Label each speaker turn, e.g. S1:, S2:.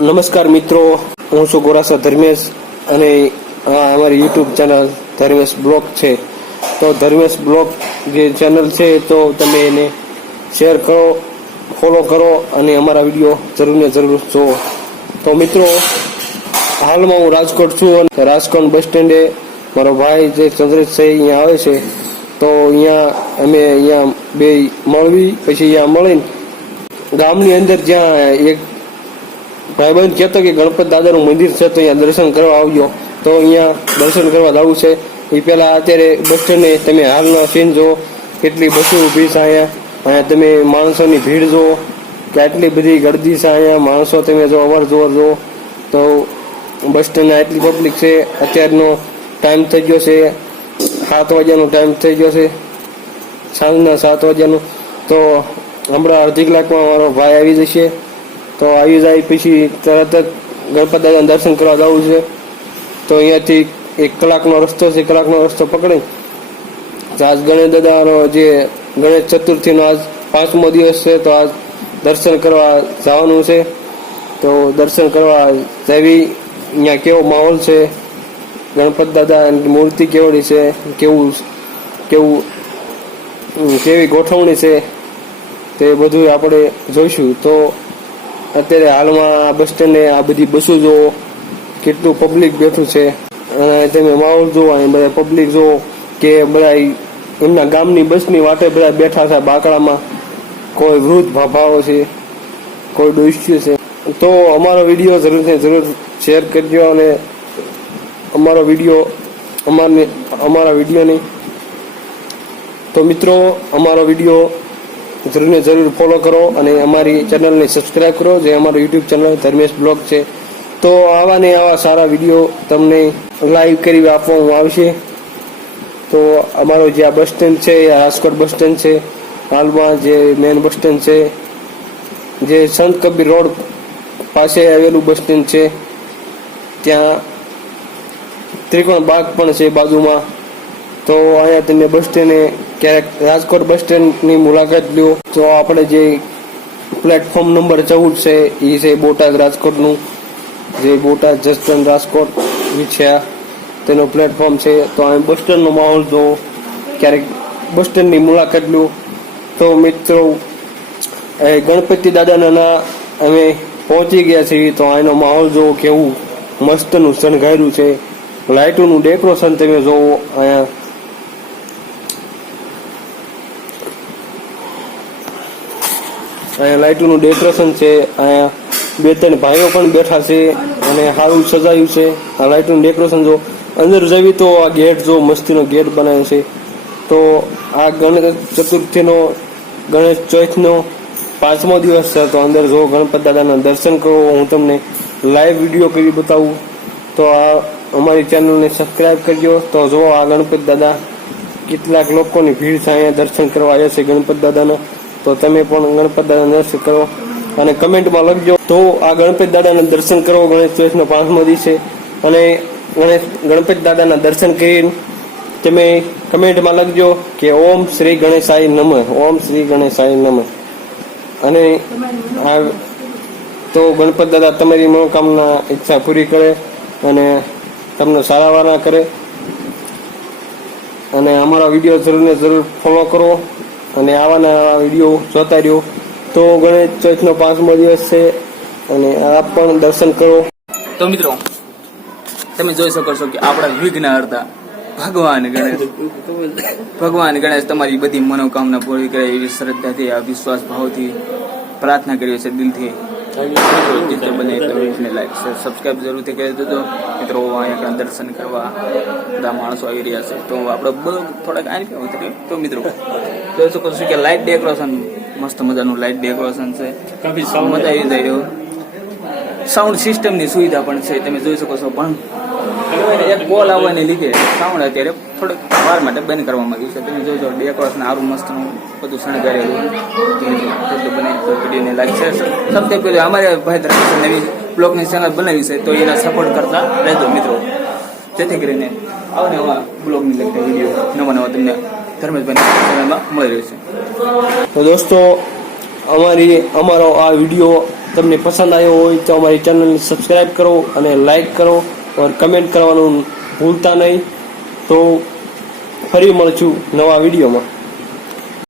S1: નમસ્કાર મિત્રો, હું છું ગોરાસા ધર્મેશ અને અમારી યુટ્યુબ ચેનલ ધર્મેશ બ્લોગ છે. તો ધર્મેશ બ્લોગ જે ચેનલ છે, તો તમે એને શેર કરો ફોલો કરો અને અમારા વીડિયો જરૂર ને જરૂર જુઓ તો મિત્રો, હાલમાં હું રાજકોટ છું અને રાજકોટ બસ સ્ટેન્ડે મારો ભાઈ જે ચંદ્રેશ છે અહીંયા આવે છે. તો અહીંયા અમે અહીંયા બે મળવી, પછી અહીંયા મળીને ગામની અંદર જ્યાં એક ભાઈબંધ કહેતો કે ગણપત દાદાનું મંદિર છે તો અહીંયા દર્શન કરવા આવજો. તો અહીંયા દર્શન કરવા જવું છે. એ પહેલાં અત્યારે બસ સ્ટેન્ડે તમે હાલના સીન જુઓ. કેટલી બસો ઊભી છે અહીંયા. અહીંયા તમે માણસોની ભીડ જુઓ. કે આટલી બધી ગળદી છે અહીંયા. માણસો તમે જો અવર જવર જુઓ. તો બસ સ્ટેન્ડ એટલી પબ્લિક છે. અત્યારનો ટાઈમ થઈ ગયો છે. સાત વાગ્યાનો ટાઈમ થઈ ગયો છે. સાંજના સાત વાગ્યાનો. તો હમણાં અડધી કલાકમાં મારો ભાઈ આવી જશે. તો આવી જાય, પછી તરત જ ગણપત દાદાના દર્શન કરવા જવું છે. તો અહીંયાથી એક કલાકનો રસ્તો છે, કલાકનો રસ્તો પકડી તો આજ ગણેશ દાદાનો જે ગણેશ ચતુર્થીનો આજ પાંચમો દિવસ છે, તો આજ દર્શન કરવા જવાનું છે. તો દર્શન કરવા જવી અહીંયા કેવો માહોલ છે ગણપત દાદાની મૂર્તિ કેવડી છે, કેવું કેવું કેવી ગોઠવણી છે, તે બધું આપણે જોઈશું. તો અત્યારે હાલમાં બસ સ્ટેન્ડે આ બધી બસો જુઓ કેટલું પબ્લિક બેઠું છે. અને તમે માહોલ જુઓ અને બધા પબ્લિક જુઓ કે બધા એમના ગામની બસની વાટે બધા બેઠા છે બાકડામાં. કોઈ વૃદ્ધ ભાભાઓ છે, કોઈ ડોસ્યું છે. તો અમારો વીડિયો જરૂર છે જરૂર શેર કરજો અને અમારો વીડિયો અમારને, અમારા વિડીયોની. તો મિત્રો, અમારો વીડિયો જરૂર ને જરૂર ફોલો કરો અને અમારી ચેનલને સબસ્ક્રાઈબ કરો, જે અમારું યુટ્યુબ ચેનલ ધર્મેશ બ્લોગ છે. તો આવા ને આવા સારા વીડિયો તમને લાઈવ કરી આપવામાં આવશે. તો અમારો જે આ બસ સ્ટેન્ડ છે, એ રાજકોટ બસ સ્ટેન્ડ છે. હાલમાં જે મેન બસ સ્ટેન્ડ છે, જે સંત કબીર રોડ પાસે આવેલું બસ સ્ટેન્ડ છે. ત્યાં ત્રિકોણ બાગ પણ છે બાજુમાં. તો અહીંયા તમે બસ સ્ટેન્ડે ક્યારેક રાજકોટ બસ સ્ટેન્ડની મુલાકાત લ્યો. તો આપણે જે પ્લેટફોર્મ નંબર ચૌદ છે એ છે બોટાદ રાજકોટનું. જે બોટાદ જસદણ રાજકોટ વિછ્યા તેનો પ્લેટફોર્મ છે. તો અહીં બસ સ્ટેન્ડનો માહોલ જો ક્યારેક બસ સ્ટેન્ડની મુલાકાત લ્યો. તો મિત્રો ગણપતિ દાદાના અમે પહોંચી ગયા છીએ. તો અહીંનો માહોલ જોવો કેવું મસ્તનું શણગાર્યું છે. લાઇટોનું ડેકોરેશન તમે જોવો અહીંયા અહીંયા લાઇટોનું ડેકોરેશન છે, અહીંયા બે ત્રણ ભાઈઓ પણ બેઠા છે અને સારું સજાયું છે. આ લાઇટનું ડેકોરેશન જો અંદર જવી તો આ ગેટ જો મસ્તીનો ગેટ બનાવ્યો છે. તો આ ગણેશ ચતુર્થીનો, ગણેશ ચોથનો પાંચમો દિવસ છે, તો અંદર જો ગણપત દાદાના દર્શન કરો. હું તમને લાઈવ વીડિયો કરી બતાવું. તો આ અમારી ચેનલને સબસ્ક્રાઈબ કરજો. તો જો આ ગણપત દાદા કેટલાક લોકોની ભીડ છે, અહીંયા દર્શન કરવા આવ્યા છે ગણપત દાદાના. તો તમે પણ ગણપત દાદાના દર્શન કરો અને કમેન્ટમાં લખજો. તો આ ગણપત દાદાના દર્શન કરો, ગણેશ ચોથનો પાંચમો દિવસે અને ગણેશ, ગણપત દાદાના દર્શન કરીને તમે કમેન્ટમાં લખજો કે ઓમ શ્રી ગણેશાય નમઃ, ઓમ શ્રી ગણેશાય નમઃ. અને આ તો ગણપત દાદા તમારી મનોકામના ઈચ્છા પૂરી કરે અને તમને સારા વારા કરે. અને અમારા વીડિયો જરૂર ને જરૂર ફોલો કરો. અને આવાના નવા વીડિયો જોતા રહ્યો. તો ગણેશ ચોથનો પાંચમો દિવસ છે અને આપ પણ દર્શન કરો.
S2: તો મિત્રો, તમે જોઈ શકો છો કે આપણા વિઘ્ન હતા ભગવાન ગણેશ. ભગવાન ગણેશ તમારી બધી મનોકામના પૂરી કરે એવી શ્રદ્ધાથી આ વિશ્વાસ ભાવથી પ્રાર્થના કરીએ છીએ દિલથી. મિત્રો જે બને શેર સબસ્ક્રાઇબ જરૂરથી કરી દેજો. મિત્રો, અહીંયા આગળ દર્શન કરવા બધા માણસો આવી રહ્યા છે. તો આપણે થોડાક આવી ઉતરીએ તો મિત્રો જોઈ શકો છો કે લાઇટ ડેકોરેશન મસ્ત મજાનું લાઇટ ડેકોરેશન છે. મજા આવી જાય સાઉન્ડ સિસ્ટમની સુવિધા પણ છે તમે જોઈ શકો છો પણ. એક કોલ આવવાને લીધે સાઉન્ડ અત્યારે થોડીક વાર માટે બંધ કરવામાં આવ્યું છે. તમે જોજો ડેકોરેશન સારું મસ્તનું બધું શણગારેલું. જેટલું બને તો વિડીયોને લાઈક શેર સબસ્ક્રાઈબ કરજો. અમારે ભાઈ ધર્મેશ નવી બ્લોગની ચેનલ બનાવી છે તો એના સપોર્ટ કરતા રહેજો મિત્રો. જેથી કરીને આવા ને આવા બ્લોગની લગતા વીડિયો નવા નવા તમને મળી રહેશે
S1: તો દોસ્તો, અમારી અમારો આ વીડિયો તમને પસંદ આવ્યો હોય તો અમારી ચેનલને સબસ્ક્રાઈબ કરો અને લાઈક કરો અને કમેન્ટ કરવાનું ભૂલતા નહીં. તો ફરી મળશું નવા વિડીયોમાં.